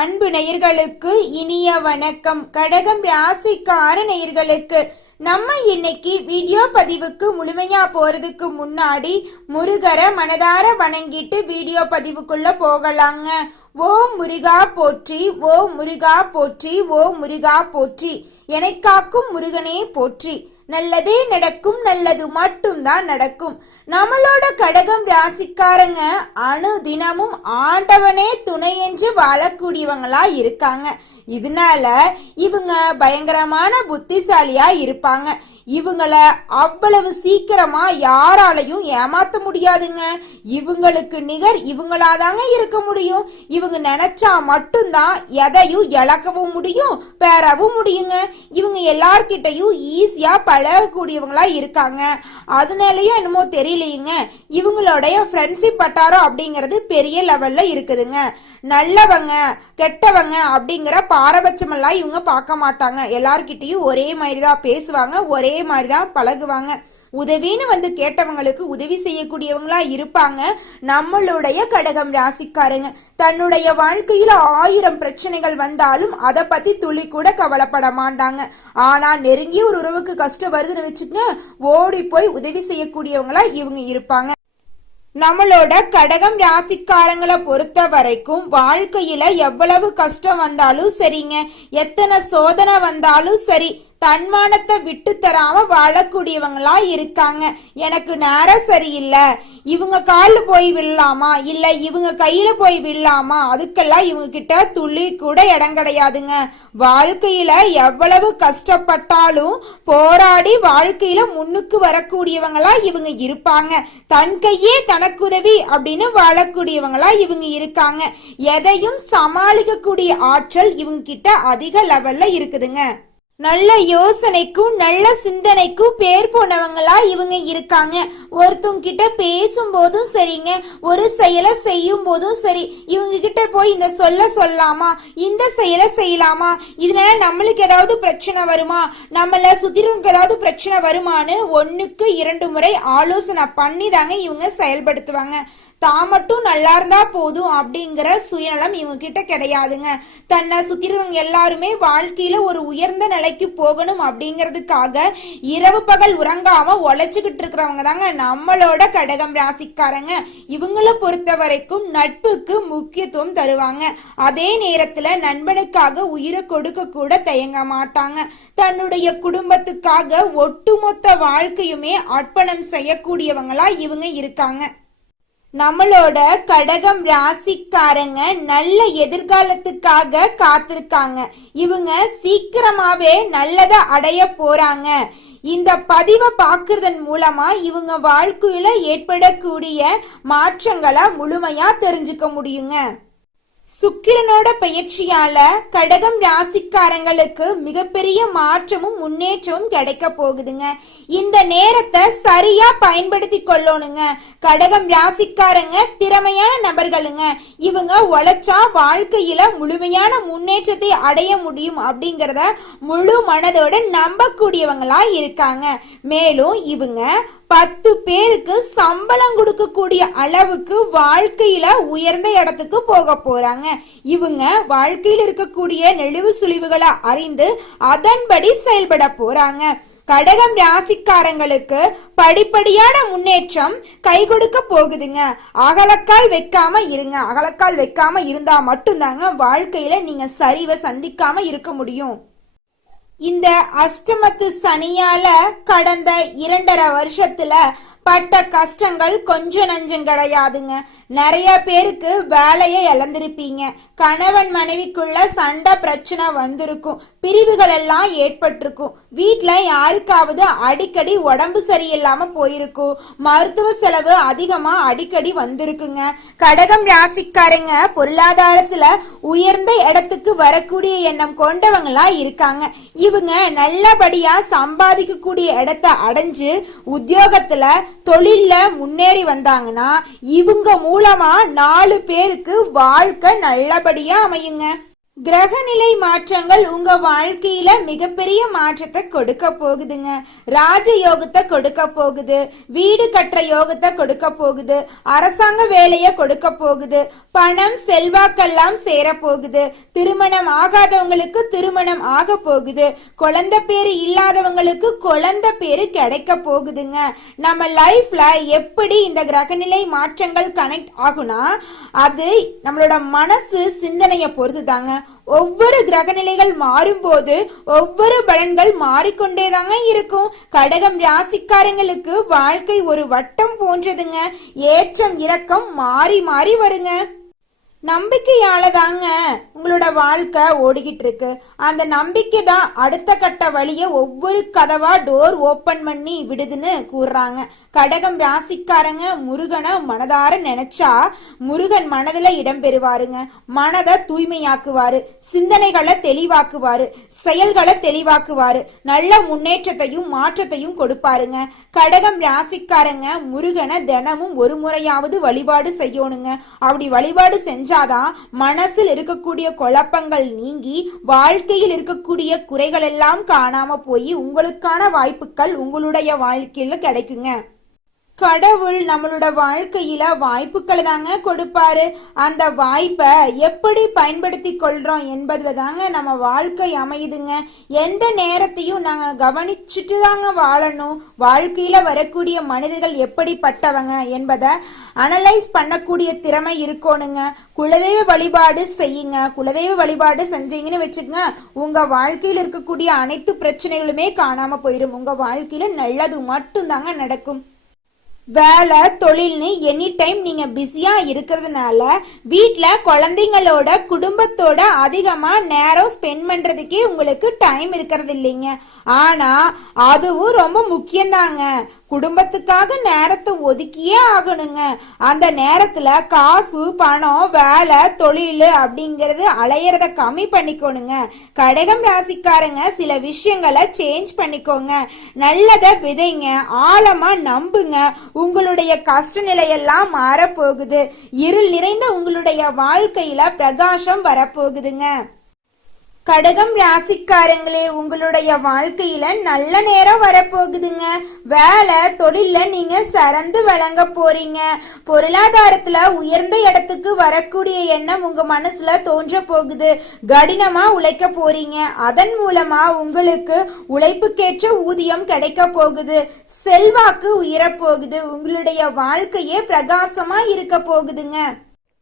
அன்பு நேயர்களுக்கு இனிய வணக்கம். கடகம் ராசிக்கார நேயர்களுக்கு நம்ம இன்னைக்கு வீடியோ பதிவுக்கு முழுமையா போறதுக்கு முன்னாடி முருகரை மனதார வணங்கிட்டு வீடியோ பதிவுக்குள்ள போகலாங்க. ஓ முருகா போற்றி, ஓ முருகா போற்றி, ஓ முருகா போற்றி, என்னை காக்கும் முருகனே போற்றி. நல்லதே நடக்கும், நல்லது மட்டும்தான் நடக்கும். நம்மளோட கடகம் ராசிக்காரங்க அணு தினமும் ஆண்டவனே துணை என்று வாழக்கூடியவங்களா இருக்காங்க. இதனால இவங்க பயங்கரமான புத்திசாலியா இருப்பாங்க. இவங்கள அவ்வளவு சீக்கிரமா யாராலையும் ஏமாத்த முடியாதுங்க. இவங்களுக்கு நிகர் இவங்களாதாங்க இருக்க முடியும். இவங்க நினைச்சா மட்டும்தான் எதையும் இழக்கவும் முடியும், பெறவும் முடியுங்க. இவங்க எல்லார்கிட்டையும் ஈஸியா பழகக்கூடியவங்களா இருக்காங்க. அதனாலயும் என்னமோ தெரியலையுங்க, இவங்களுடைய ஃப்ரெண்ட்ஷிப் வட்டாரம் அப்படிங்கிறது பெரிய லெவல்ல இருக்குதுங்க. நல்லவங்க கெட்டவங்க அப்படிங்கிற பாரபட்சம் எல்லாம் இவங்க பார்க்க மாட்டாங்க. எல்லார்கிட்டையும் ஒரே மாதிரிதான் பேசுவாங்க, ஒரே மாதிரிதான் பழகுவாங்க. உதவின்னு வந்து கேட்டவங்களுக்கு உதவி செய்யக்கூடியவங்களா இருப்பாங்க. நம்மளுடைய கடகம் ராசிக்காரங்க தன்னுடைய வாழ்க்கையில 1000 பிரச்சனைகள் வந்தாலும் அதை பத்தி துளி கூட கவலைப்பட மாட்டாங்க. ஆனா நெருங்கிய ஒரு உறவுக்கு கஷ்டம் வருதுன்னு வச்சுக்கங்க, ஓடி போய் உதவி செய்யக்கூடியவங்களா இவங்க இருப்பாங்க. நம்மளோட கடகம் ராசிக்காரங்களை பொறுத்த வரைக்கும் வாழ்க்கையில எவ்வளவு கஷ்டம் வந்தாலும் சரிங்க, எத்தனை சோதனை வந்தாலும் சரி, தன்மானத்தை விட்டு தராம வாழக்கூடியவங்களா இருக்காங்க. எனக்கு நேரம் சரியில்லை, இவங்க கால்ல போய் விழலாமா, இல்ல இவங்க கையில போய் விழலாமா, அதுக்கெல்லாம் இவங்க கிட்ட துளி கூட இடம் கிடையாதுங்க. வாழ்க்கையில எவ்வளவு கஷ்டப்பட்டாலும் போராடி வாழ்க்கையில முன்னுக்கு வரக்கூடியவங்களா இவங்க இருப்பாங்க. தன் கையே தனக்குதவி அப்படின்னு வாழக்கூடியவங்களா இவங்க இருக்காங்க. எதையும் சமாளிக்கக்கூடிய ஆற்றல் இவங்க கிட்ட அதிக லெவல்ல இருக்குதுங்க. நல்ல யோசனைக்கும் நல்ல சிந்தனைக்கும் பேர் போனவங்களா இவங்க இருக்காங்க. ஒருத்தவங்க கிட்ட பேசும்போதும் சரிங்க, ஒரு செயலை செய்யும் போதும் சரி, இவங்க கிட்ட போய் இந்த சொல்லலாமா, இந்த செயலை செய்யலாமா, இதனால நம்மளுக்கு ஏதாவது பிரச்சனை வருமா, நம்மள சுத்திரவங்களுக்கு ஏதாவது பிரச்சனை வருமானு 1க்கு 2 முறை ஆலோசனை பண்ணி தாங்க இவங்க செயல்படுத்துவாங்க. தான் மட்டும் நல்லா இருந்தா போதும் அப்படிங்கிற சுயநலம் இவங்க கிட்ட கிடையாதுங்க. தன்னை சுத்திரவங்க எல்லாருமே வாழ்க்கையில ஒரு உயர்ந்த நிலைக்கு போகணும் அப்படிங்கிறதுக்காக இரவு பகல் உறங்காம உழைச்சுக்கிட்டு இருக்கிறவங்க தாங்க நம்மளோட கடகம் ராசிக்காரங்க. இவங்களை பொறுத்த வரைக்கும் நட்புக்கு முக்கியத்துவம் தருவாங்க. அதே நேரத்துல நண்பனுக்காக உயிரை கொடுக்க கூட தயங்க மாட்டாங்க. தன்னுடைய குடும்பத்துக்காக ஒட்டுமொத்த வாழ்க்கையுமே அர்ப்பணம் செய்யக்கூடியவங்களா இவங்க இருக்காங்க. நம்மளோட கடகம் ராசிக்காரங்க நல்ல எதிர்காலத்துக்காக காத்திருக்காங்க. இவங்க சீக்கிரமாவே நல்லதை அடைய போறாங்க. இந்த பதிவை பார்க்கறதன் மூலமா இவங்க வாழ்க்கையில ஏற்படக்கூடிய மாற்றங்களை முழுமையா தெரிஞ்சுக்க முடியுங்க. சுக்கிரனோட பயிற்சியால கடகம் ராசிக்காரங்களுக்கு மிகப்பெரிய மாற்றமும் முன்னேற்றமும் கிடைக்க போகுதுங்க. இந்த நேரத்தை சரியா பயன்படுத்தி கொள்ளணுங்க. கடகம் ராசிக்காரங்க திறமையான நபர்களுங்க. இவங்க உழைச்சா வாழ்க்கையில முழுமையான முன்னேற்றத்தை அடைய முடியும் அப்படிங்கிறத முழு மனதோட நம்பக்கூடியவங்களா இருக்காங்க. மேலும் இவங்க 10 பேருக்கு சம்பளம் கொடுக்கக்கூடிய அளவுக்கு வாழ்க்கையில உயர்ந்த இடத்துக்கு போக போறாங்க. இவங்க வாழ்க்கையில் இருக்கக்கூடிய நெளிவு சுழிவுகளை அறிந்து அதன்படி செயல்பட போறாங்க. கடகம் ராசிக்காரங்களுக்கு படிப்படியான முன்னேற்றம் கை கொடுக்க போகுதுங்க. அகலக்கால் வைக்காம இருங்க. அகலக்கால் வைக்காம இருந்தா மட்டும்தாங்க வாழ்க்கையில நீங்க சரிவை சந்திக்காம இருக்க முடியும். இந்த அஷ்டமத்து சனியால கடந்த 2.5 வருஷத்துல பட்ட கஷ்டங்கள் கொஞ்சம் நஞ்சம் கிடையாதுங்க. நிறைய பேருக்கு வேலையை இழந்திருப்பீங்க. கணவன் மனைவிக்குள்ள சண்டை பிரச்சனை வந்திருக்கும். பிரிவுகள் எல்லாம் ஏற்பட்டிருக்கும். வீட்டுல யாருக்காவது அடிக்கடி உடம்பு சரியில்லாம போயிருக்கும். மருத்துவ செலவு அதிகமா அடிக்கடி வந்திருக்குங்க. கடகம் ராசிக்காரங்க பொருளாதாரத்துல உயர்ந்த இடத்துக்கு வரக்கூடிய எண்ணம் கொண்டவங்களா இருக்காங்க. இவங்க நல்லபடியா சம்பாதிக்கக்கூடிய இடத்தை அடைஞ்சு உத்தியோகத்துல தொழில்ல முன்னேறி வந்தாங்கன்னா இவங்க மூலமா 4 பேருக்கு வாழ்க்கை நல்லபடியா அமையுங்க. கிரகநிலை மாற்றங்கள் உங்க வாழ்க்கையில மிகப்பெரிய மாற்றத்தை கொடுக்க போகுதுங்க. ராஜ யோகத்தை கொடுக்க போகுது, வீடு கட்டுற யோகத்தை கொடுக்க போகுது, அரசாங்க வேலையை கொடுக்க போகுது, பணம் செல்வாக்கெல்லாம் சேர போகுது. திருமணம் ஆகாதவங்களுக்கு திருமணம் ஆக போகுது. குழந்தை பேரு இல்லாதவங்களுக்கு குழந்தை பேரு கிடைக்க போகுதுங்க. நம்ம லைஃப்ல எப்படி இந்த கிரகநிலை மாற்றங்கள் கனெக்ட் ஆகுனா அது நம்மளோட மனசு சிந்தனையை பொறுத்து தாங்க. ஒவ்வொரு கிரகநிலைகள் மாறும்போது ஒவ்வொரு பலன்கள் மாறிக்கொண்டேதாங்க இருக்கும். கடகம் ராசிக்காரங்களுக்கு வாழ்க்கை ஒரு வட்டம் போன்றதுங்க. ஏற்றம் இறக்கம் மாறி மாறி வருங்க. நம்பிக்கையால தாங்க உங்களோட வாழ்க்கை ஓடிக்கிட்டு இருக்கு. அந்த நம்பிக்கை தான் அடுத்த கட்ட வழிய ஒவ்வொரு கதவா டோர் ஓபன் பண்ணி விடுதுன்னு கூறுறாங்க. கடகம் ராசிக்காரங்க முருகனை மனதார நினைச்சா முருகன் மனதுல இடம் பெறுவாருங்க. மனதை தூய்மையாக்குவாரு, சிந்தனைகளை தெளிவாக்குவாரு, செயல்களை தெளிவாக்குவாரு, நல்ல முன்னேற்றத்தையும் மாற்றத்தையும் கொடுப்பாருங்க. கடகம் ராசிக்காரங்க முருகனை தினமும் ஒரு முறையாவது வழிபாடு செய்யணுங்க. அப்படி வழிபாடு செஞ்சாதான் மனசில் இருக்கக்கூடிய குழப்பங்கள் நீங்கி வாழ்க்கையில் இருக்கக்கூடிய குறைகள் எல்லாம் காணாம போய் உங்களுக்கான வாய்ப்புகள் உங்களுடைய வாழ்க்கையில கிடைக்குங்க. கடவுள் நம்மளோட வாழ்க்கையில வாய்ப்புகளை தாங்க கொடுப்பாரு. அந்த வாய்ப்பை எப்படி பயன்படுத்தி கொள்றோம் என்பதுல தாங்க நம்ம வாழ்க்கை அமையுதுங்க. எந்த நேரத்தையும் நாங்க கவனிச்சுட்டு தாங்க வாழணும். வாழ்க்கையில வரக்கூடிய மனிதர்கள் எப்படிப்பட்டவங்க என்பதை அனலைஸ் பண்ணக்கூடிய திறமை இருக்கணுங்க. குலதெய்வ வழிபாடு செய்யுங்க. குலதெய்வ வழிபாடு செஞ்சீங்கன்னு வச்சுக்கங்க, உங்க வாழ்க்கையில் இருக்கக்கூடிய அனைத்து பிரச்சனைகளுமே காணாம போயிடும். உங்க வாழ்க்கையில நல்லது மட்டும் தாங்க நடக்கும். வேலை தொழில்னு எனி டைம் நீங்க பிஸியா இருக்கிறதுனால வீட்டுல குழந்தைங்களோட குடும்பத்தோட அதிகமா நேரம் ஸ்பெண்ட் பண்றதுக்கே உங்களுக்கு டைம் இருக்கிறது இல்லைங்க. ஆனா அதுவும் ரொம்ப முக்கியம்தாங்க. குடும்பத்துக்காக நேரத்தை ஒதுக்கியே ஆகணுங்க. அந்த நேரத்துல காசு பணம் வேலை தொழில் அப்படிங்கறது அலையறத கம்மி பண்ணிக்கோணுங்க. கடகம் ராசிக்காரங்க சில விஷயங்களை சேஞ்ச் பண்ணிக்கோங்க. நல்லத விதைங்க, ஆழமா நம்புங்க. உங்களுடைய கஷ்ட நிலையெல்லாம் மாறப்போகுது. இருள் நிறைந்த உங்களுடைய வாழ்க்கையில பிரகாசம் வரப்போகுதுங்க. கடகம் ராசிக்காரங்களே உங்களுடைய வாழ்க்கையில நல்ல நேரம் வரப்போகுதுங்க. வேலை தொழில நீங்க சிறந்து விளங்க போறீங்க. பொருளாதாரத்துல உயர்ந்த இடத்துக்கு வரக்கூடிய எண்ணம் உங்க மனசுல தோன்ற போகுது. கடினமா உழைக்க போறீங்க. அதன் மூலமா உங்களுக்கு உழைப்புக்கேற்ற ஊதியம் கிடைக்க போகுது. செல்வாக்கு உயரப்போகுது. உங்களுடைய வாழ்க்கையே பிரகாசமா இருக்க போகுதுங்க.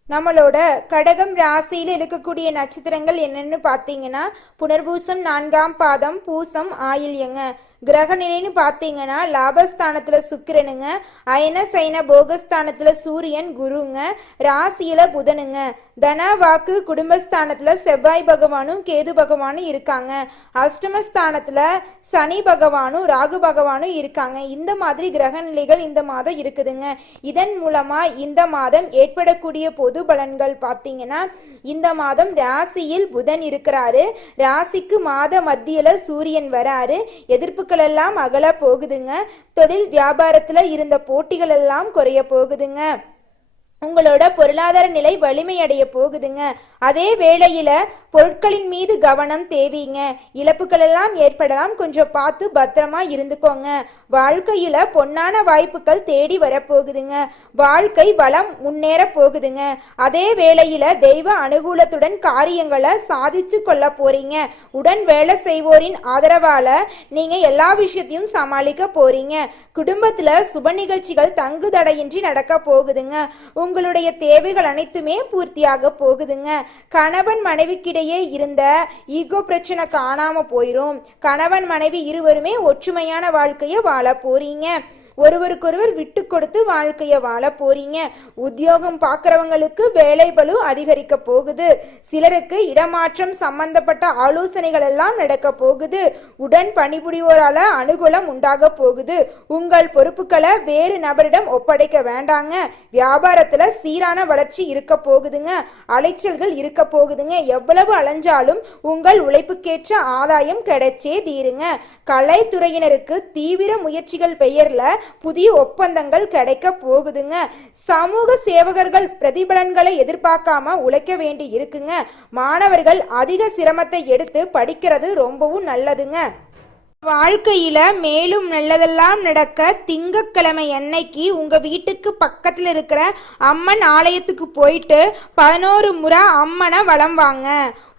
நம்மளோட கடகம் ராசியில் இருக்கக்கூடிய நட்சத்திரங்கள் என்னன்னு பார்த்தீங்கன்னா புனர்பூசம் 4ஆம் பாதம், பூசம், ஆயில்யங்க. கிரகநிலைன்னு பார்த்தீங்கன்னா லாபஸ்தானத்துல சுக்கிரனுங்க, அயன சைன போகஸ்தானத்துல சூரியன், குருங்க, ராசியில புதனுங்க. தன வாக்கு குடும்பஸ்தானத்துல செவ்வாய் பகவானும் கேது பகவானும் இருக்காங்க. அஷ்டமஸ்தானத்துல சனி பகவானும் ராகு பகவானும் இருக்காங்க. இந்த மாதிரி கிரக நிலைகள் இந்த மாதம் இருக்குதுங்க. இதன் மூலமா இந்த மாதம் ஏற்படக்கூடிய பொது பலன்கள் பார்த்தீங்கன்னா, இந்த மாதம் ராசியில் புதன் இருக்கிறாரு. ராசிக்கு மாத மத்தியில சூரியன் வராரு. எதிர்ப்புகள் எல்லாம் அகல போகுதுங்க. தொழில் வியாபாரத்துல இருந்த போட்டிகள் எல்லாம் குறைய போகுதுங்க. உங்களோட பொருளாதார நிலை வலிமை அடைய போகுதுங்க. அதே வேளையில பொருட்களின் மீது கவனம் தேவைங்க. இழப்புகள் எல்லாம் ஏற்படலாம். கொஞ்சம் பார்த்து பத்திரமா இருந்துக்கோங்க. வாழ்க்கையில பொன்னான வாய்ப்புகள் தேடி வரப்போகுதுங்க. வாழ்க்கை வளம் முன்னேற போகுதுங்க. அதே வேளையில தெய்வ அனுகூலத்துடன் காரியங்களை சாதிச்சு கொள்ள போறீங்க. உடன் வேலை செய்வோரின் ஆதரவால நீங்க எல்லா விஷயத்தையும் சமாளிக்க போறீங்க. குடும்பத்துல சுப நிகழ்ச்சிகள் தங்கு தடையின்றி நடக்க போகுதுங்க. உங்களுடைய தேவைகள் அனைத்துமே பூர்த்தியாக போகுதுங்க. கணவன் மனைவிக்கிடையே இருந்த ஈகோ பிரச்சனை காணாம போயிரும். கணவன் மனைவி இருவருமே ஒற்றுமையான வாழ்க்கையை வாழ போறீங்க. ஒருவருக்கொருவர் விட்டு கொடுத்து வாழ்க்கைய வாழ போறீங்க. உத்தியோகம் பார்க்கறவங்களுக்கு வேலை பளு அதிகரிக்க போகுது. சிலருக்கு இடமாற்றம் சம்பந்தப்பட்ட ஆலோசனைகள் எல்லாம் நடக்க போகுது. உடன் பணிபுரிவோரால அனுகூலம் உண்டாக போகுது. உங்கள் பொறுப்புகளை வேறு நபரிடம் ஒப்படைக்க வேண்டாங்க. வியாபாரத்துல சீரான வளர்ச்சி இருக்க போகுதுங்க. அலைச்சல்கள் இருக்க போகுதுங்க. எவ்வளவு அலைஞ்சாலும் உங்கள் உழைப்புக்கேற்ற ஆதாயம் கிடைச்சே தீருங்க. கலைத்துறையினருக்கு தீவிர முயற்சிகள் பெயர்ல புதிய ஒப்பந்தங்கள் கிடைக்க போகுதுங்க. சமூக சேவகர்கள் பிரதிபலன்களை எதிர்பார்க்காம உழைக்க வேண்டி இருக்குங்க. மாணவர்கள் அதிக சிரமத்தை எடுத்து படிக்கிறது ரொம்பவும் நல்லதுங்க. வாழ்க்கையில மேலும் நல்லதெல்லாம் நடக்க திங்கட்கிழமை அன்னைக்கு உங்க வீட்டுக்கு பக்கத்துல இருக்கிற அம்மன் ஆலயத்துக்கு போயிட்டு 11 முறை அம்மனை வலம் வாங்க.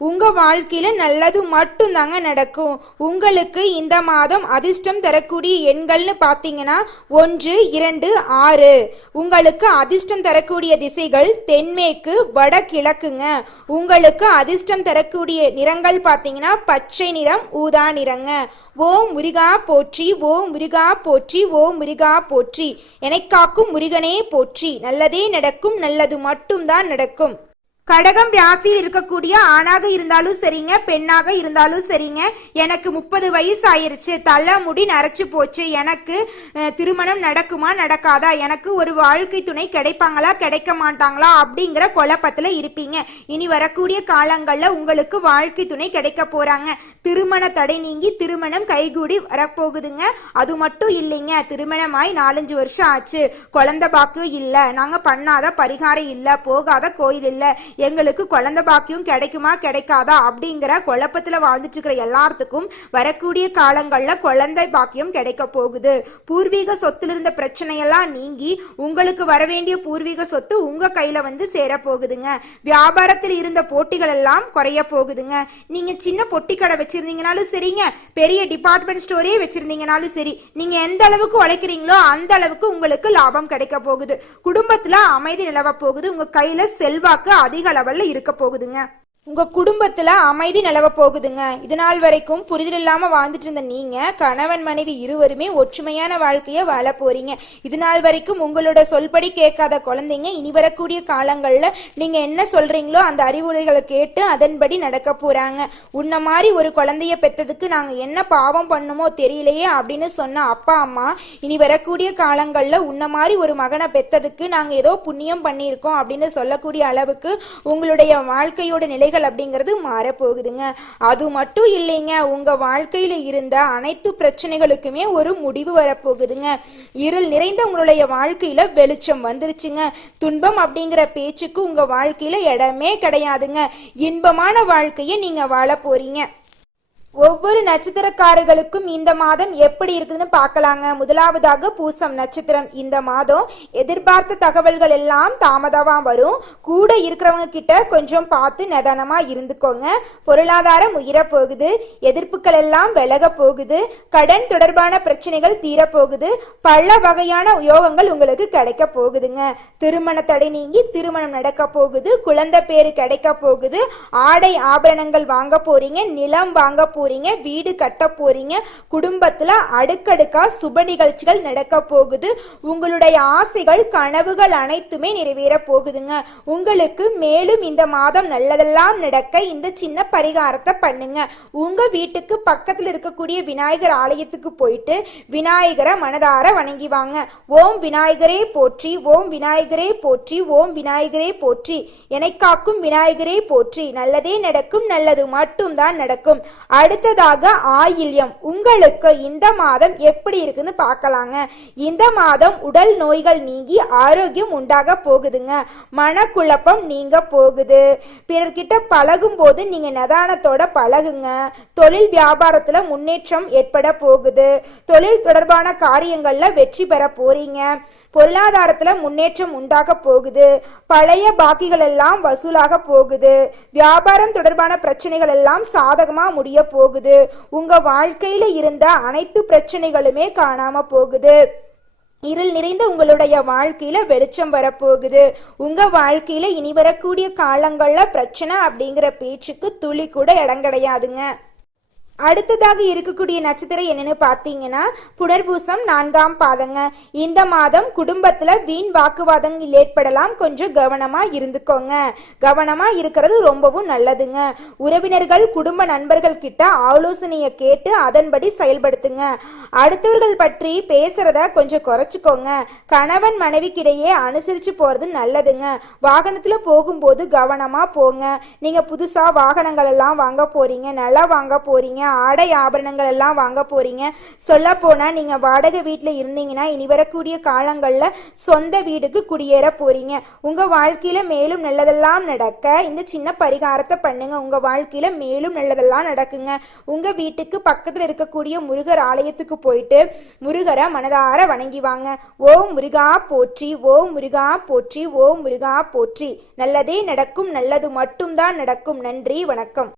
உங்க வாழ்க்கையில நல்லது மட்டும்தாங்க நடக்கும். உங்களுக்கு இந்த மாதம் அதிர்ஷ்டம் தரக்கூடிய எண்கள்னு பார்த்தீங்கன்னா 1, 2, 6. உங்களுக்கு அதிர்ஷ்டம் தரக்கூடிய திசைகள் தென்மேற்கு, வடகிழக்குங்க. உங்களுக்கு அதிர்ஷ்டம் தரக்கூடிய நிறங்கள் பார்த்தீங்கன்னா பச்சை நிறம், ஊதா நிறங்க. ஓம் முருகா போற்றி, ஓம் முருகா போற்றி, ஓம் முருகா போற்றி. எனக்காக்கும் முருகனே போற்றி. நல்லதே நடக்கும், நல்லது மட்டும்தான் நடக்கும். கடகம் ராசியில் இருக்கக்கூடிய ஆணாக இருந்தாலும் சரிங்க, பெண்ணாக இருந்தாலும் சரிங்க, எனக்கு 30 வயசு ஆயிருச்சு, தலை முடி நரைச்சு போச்சு, எனக்கு திருமணம் நடக்குமா நடக்காதா, எனக்கு ஒரு வாழ்க்கை துணை கிடைப்பாங்களா கிடைக்க மாட்டாங்களா அப்படிங்கிற குழப்பத்துல இருப்பீங்க. இனி வரக்கூடிய காலங்கள்ல உங்களுக்கு வாழ்க்கை துணை கிடைக்க போறாங்க. திருமண தடை நீங்கி திருமணம் கைகூடி வரப்போகுதுங்க. அது மட்டும் இல்லைங்க, திருமணமாய் 4-5 வருஷம் ஆச்சு, குழந்தை பாக்கியம் இல்ல, நாங்க பண்ணாத பரிகாரம் இல்ல, போகாத கோயில் இல்ல, எங்களுக்கு குழந்தை பாக்கியம் கிடைக்குமா கிடைக்காதா அப்படிங்கிற குழப்பத்துல வாழ்ந்துட்டு இருக்கிற எல்லாத்துக்கும் வரக்கூடிய காலங்கள்ல குழந்தை பாக்கியம் கிடைக்க போகுது. பூர்வீக சொத்துல இருந்த பிரச்சனையெல்லாம் நீங்கி உங்களுக்கு வர வேண்டிய பூர்வீக சொத்து உங்க கையில வந்து சேர போகுதுங்க. வியாபாரத்தில் இருந்த போட்டிகள் எல்லாம் குறைய போகுதுங்க. நீங்க சின்ன பொட்டி கடை வச்சிருந்தீங்கனாலும் சரிங்க, பெரிய டிபார்ட்மெண்ட் ஸ்டோரே வச்சிருந்தீங்கனாலும் சரி, நீங்க எந்த அளவுக்கு உழைக்கிறீங்களோ அந்த அளவுக்கு உங்களுக்கு லாபம் கிடைக்க போகுது. குடும்பத்துல அமைதி நிலவ போகுது. உங்க கையில செல்வாக்கு அதிக அளவுல இருக்க போகுதுங்க. உங்க குடும்பத்துல அமைதி நிலவ போகுதுங்க. இது நாள் வரைக்கும் புரிதல் இல்லாம வாழ்ந்துட்டு இருந்த நீங்க கணவன் மனைவி இருவருமே ஒற்றுமையான வாழ்க்கைய வாழ போறீங்க. இது நாள் வரைக்கும் உங்களோட சொல்படி கேட்காத குழந்தைங்க இனி வரக்கூடிய காலங்கள்ல நீங்க என்ன சொல்றீங்களோ அந்த அறிவுரைகளை கேட்டு அதன்படி நடக்க போறாங்க. உன்ன மாதிரி ஒரு குழந்தைய பெத்ததுக்கு நாங்க என்ன பாவம் பண்ணுமோ தெரியலையே அப்படின்னு சொன்ன அப்பா அம்மா இனி வரக்கூடிய காலங்கள்ல உன்ன மாதிரி ஒரு மகனை பெத்ததுக்கு நாங்க ஏதோ புண்ணியம் பண்ணியிருக்கோம் அப்படின்னு சொல்லக்கூடிய அளவுக்கு உங்களுடைய வாழ்க்கையோட நிலைகள் அப்படிங்கிறது மாற போகுதுங்க. அது மட்டும் இல்லைங்க, உங்க வாழ்க்கையில இருந்த அனைத்து பிரச்சனைகளுக்குமே ஒரு முடிவு வரப்போகுதுங்க. இருள் நிறைந்த உங்களுடைய வாழ்க்கையில வெளிச்சம் வந்துருச்சுங்க. துன்பம் அப்படிங்கிற பேச்சுக்கு உங்க வாழ்க்கையில இடமே கிடையாதுங்க. இன்பமான வாழ்க்கையை நீங்க வாழ போறீங்க. ஒவ்வொரு நட்சத்திரக்காரர்களுக்கும் இந்த மாதம் எப்படி இருக்குதுன்னு பார்க்கலாங்க. முதலாவதாக பூசம் நட்சத்திரம். இந்த மாதம் எதிர்பார்த்த தகவல்கள் எல்லாம் தாமதமா வரும். கூட இருக்கிறவங்க கிட்ட கொஞ்சம் பார்த்து நிதானமா இருந்துக்கோங்க. பொருளாதாரம் உயர போகுது. எதிர்ப்புகள் எல்லாம் விலக போகுது. கடன் தொடர்பான பிரச்சனைகள் தீரப்போகுது. பல வகையான யோகங்கள் உங்களுக்கு கிடைக்க போகுதுங்க. திருமண தடை நீங்கி திருமணம் நடக்க போகுது. குழந்தை பேரு கிடைக்க போகுது. ஆடை ஆபரணங்கள் வாங்க போறீங்க. நிலம் வாங்க போறீங்க. வீடு கட்ட போறீங்க. குடும்பத்துல அடுக்கடுக்கா சுப நிகழ்ச்சிகள் நடக்க போகுது. உங்களுடைய ஆசைகள் கனவுகள் அனைத்துமே நிறைவேற போகுதுங்க. உங்களுக்கு மேலும் இந்த மாதம் நல்லதெல்லாம் நடக்க இந்த சின்ன பரிகாரத்தை பண்ணுங்க. உங்க வீட்டுக்கு பக்கத்துல இருக்கக்கூடிய விநாயகர் ஆலயத்துக்கு போயிட்டு விநாயகரை மனதார வணங்கி வாங்க. ஓம் விநாயகரே போற்றி, ஓம் விநாயகரே போற்றி, ஓம் விநாயகரே போற்றி. எனக்காக்கும் விநாயகரே போற்றி. நல்லதே நடக்கும், நல்லது மட்டும்தான் நடக்கும். அடுத்ததாக ஆயில்யம். உங்களுக்கு இந்த மாதம் எப்படி இருக்குன்னு பார்க்கலாங்க. இந்த மாதம் உடல் நோய்கள் நீங்கி ஆரோக்கியம் உண்டாக போகுதுங்க. மனக்குழப்பம் நீங்க போகுது. பிறர்கிட்ட பழகும் போது நீங்க நிதானத்தோட பழகுங்க. தொழில் வியாபாரத்துல முன்னேற்றம் ஏற்பட போகுது. தொழில் தொடர்பான காரியங்கள்ல வெற்றி பெற போறீங்க. பொருளாதாரத்துல முன்னேற்றம் உண்டாக போகுது. பழைய பாக்கிகள் எல்லாம் வசூலாக போகுது. வியாபாரம் தொடர்பான பிரச்சனைகள் எல்லாம் சாதகமா முடிய போகுது. உங்க வாழ்க்கையில இருந்த அனைத்து பிரச்சனைகளுமே காணாம போகுது. இருள் நிறைந்த உங்களுடைய வாழ்க்கையில வெளிச்சம் வரப்போகுது. உங்க வாழ்க்கையில இனி வரக்கூடிய காலங்கள்ல பிரச்சனை அப்படிங்கிற பேச்சுக்கு துளி கூட இடம் கிடையாதுங்க. அடுத்ததாக இருக்கக்கூடிய நட்சத்திரம் என்னன்னு பார்த்தீங்கன்னா புனர்பூசம் 4ஆம் பாதங்க. இந்த மாதம் குடும்பத்துல வீண் வாக்குவாதங்கள் ஏற்படலாம். கொஞ்சம் கவனமா இருந்துக்கோங்க. கவனமா இருக்கிறது ரொம்பவும் நல்லதுங்க. உறவினர்கள் குடும்ப நண்பர்கள் கிட்ட ஆலோசனையை கேட்டு அதன்படி செயல்படுத்துங்க. அடுத்தவர்கள் பற்றி பேசுறத கொஞ்சம் குறைச்சிக்கோங்க. கணவன் மனைவிக்கிடையே அனுசரிச்சு போறது நல்லதுங்க. வாகனத்துல போகும்போது கவனமா போங்க. நீங்க புதுசா வாகனங்கள் எல்லாம் வாங்க போறீங்க, நல்லா வாங்க போறீங்க ஆடை ஆபரணங்கள் எல்லாம் வாங்க போறீங்க. சொல்ல போனா நீங்க வாடகை வீட்டுல இருந்தீங்கன்னா இனி வரக்கூடிய காலங்கள்ல சொந்த வீடுக்கு குடியேற போறீங்க. உங்க வாழ்க்கையில மேலும் நல்லதெல்லாம் நடக்க இந்த சின்ன பரிகாரத்தை பண்ணுங்க. உங்க வாழ்க்கையில மேலும் நல்லதெல்லாம் நடக்குங்க. உங்க வீட்டுக்கு பக்கத்துல இருக்கக்கூடிய முருகர் ஆலயத்துக்கு போயிட்டு முருகரை மனதார வணங்கி வாங்க. ஓம் முருகா போற்றி, ஓம் முருகா போற்றி, ஓம் முருகா போற்றி. நல்லதே நடக்கும், நல்லது மட்டும்தான் நடக்கும். நன்றி, வணக்கம்.